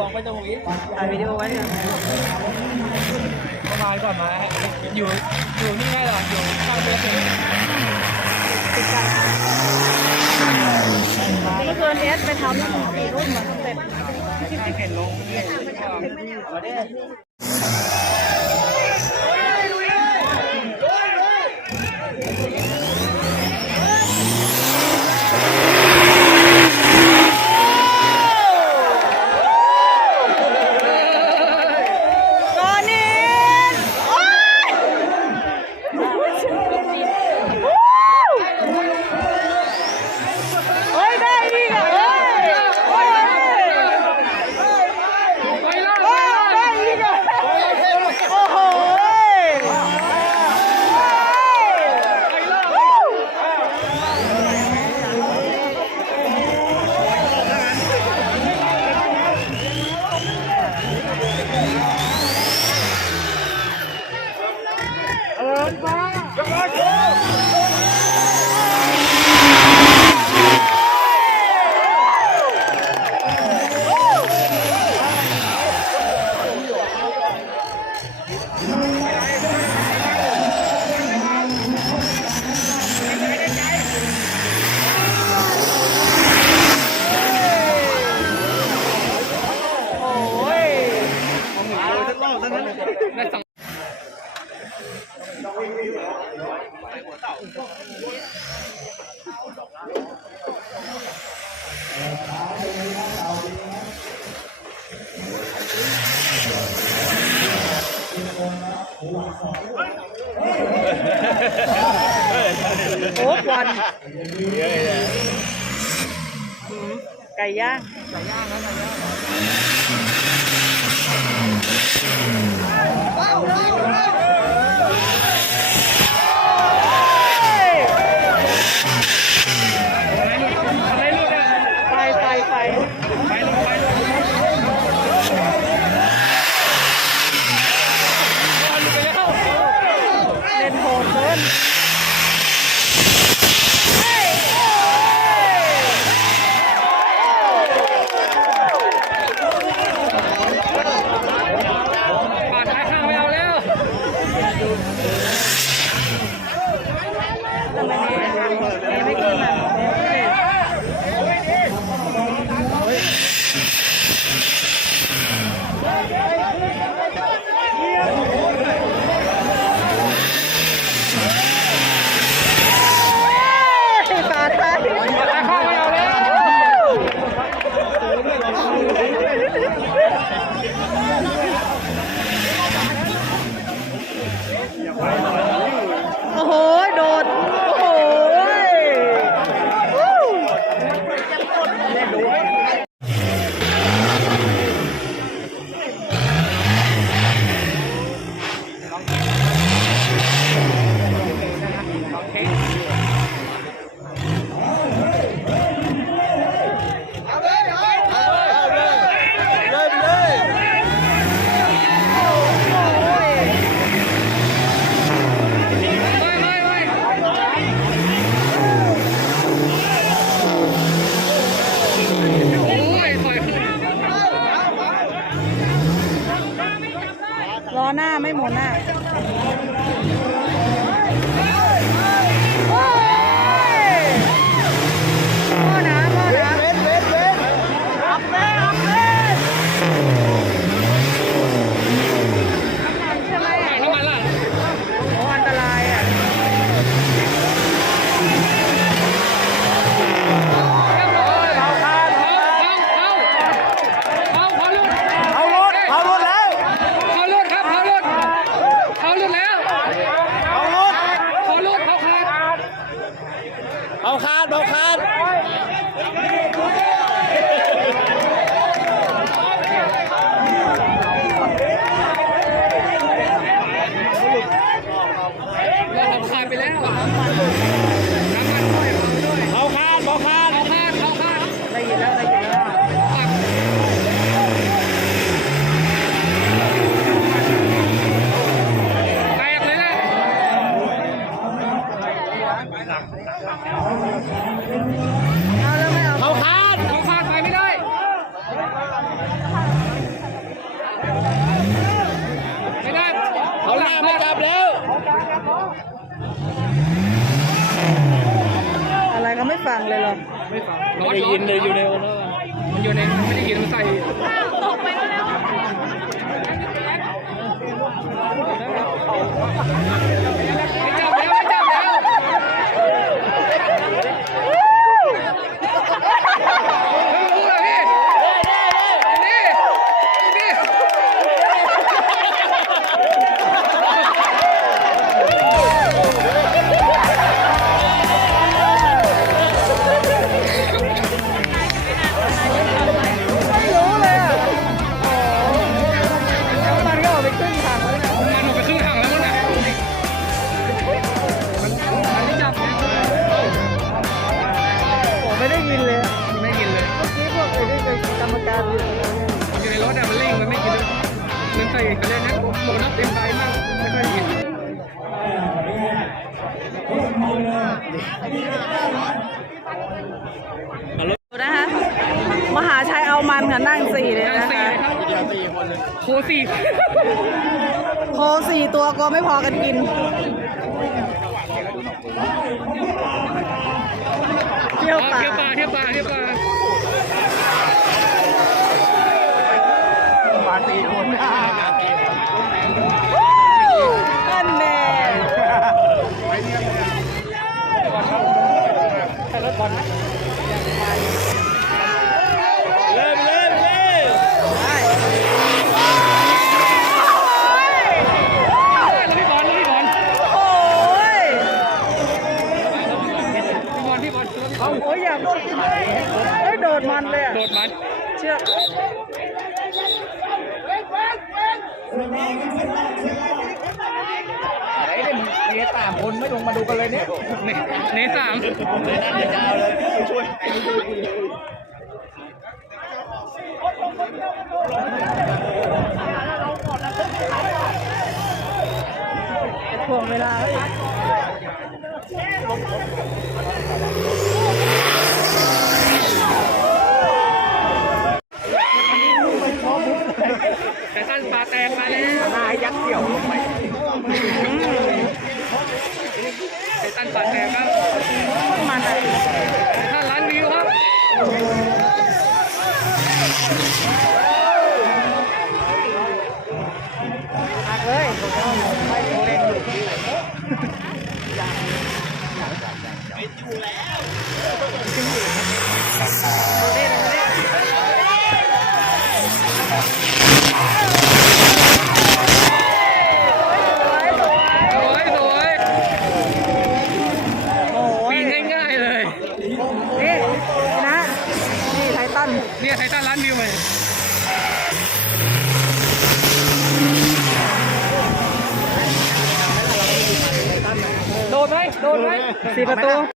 ลองไปตรงกถ่ายวิดีโอไว้เนี่ยประมาณก่อนมาอยู่อยู่นี่แน่หรออยู่ข้างเบสเองติดกันเมื่อคืนเอสไปทำสี่รุ่นมาเสร็จที่เก็บลงมาได้ โอ้ควันไก่ย่างไก่ย่างนะไก่ย่างว้าว เอาคาดเอาคาด อินเลยอยู่ในโอเลมันอยู่ในไม่ได้ยินมันใส่ตกไปแล้ว นะคะ มหาชัยเอามันค่ะนั่งสี่เลยนะคะ โคสี่โคสี่ตัวก็ไม่พอกันกิน เที่ยวปลาเที่ยวปลาเที่ยวปลาเที่ยวปลาปาตีคน เอาโอ้ยอย่างได้โดดมันเลยโดดมันเชื่อกไหเนี่ยเนสามคนไม่ลงมาดูกันเลยเนี่ยเนเนสามนี่น่าวงเวลาไว้ Sino to?